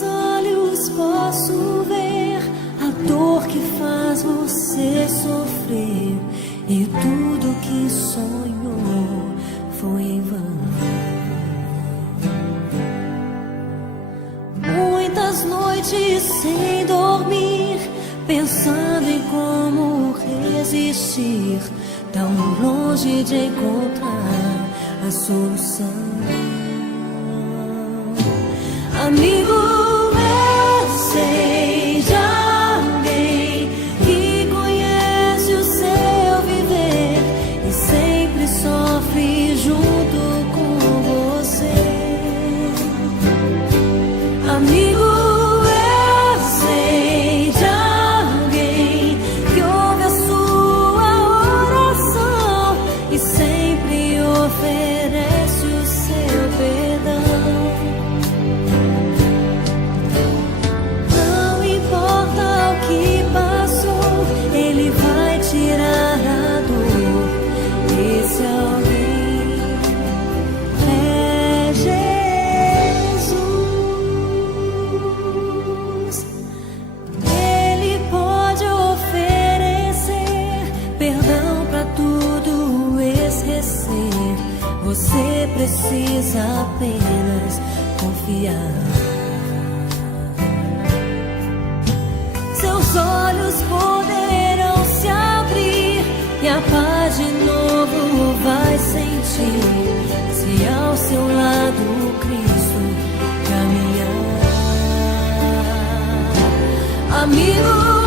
teus olhos posso ver a dor que faz você sofrer, e tudo que sonhou foi em vão. Muitas noites sem dormir, pensando em como resistir, tão longe de encontrar a solução. Amigo, eu sei de alguém que conhece o seu viver e sempre sofre junto com você. Amigo, eu sei de alguém que ouve a sua oração e sempre oferece o seu perdão. Não importa o que passou, Ele vai tirar a dor. Esse alguém é Jesus. Ele pode oferecer perdão para tudo esquecer. Você precisa apenas confiar. Seus olhos poderão se abrir e a paz de novo vai sentir, se ao seu lado Cristo caminhar. Amigo,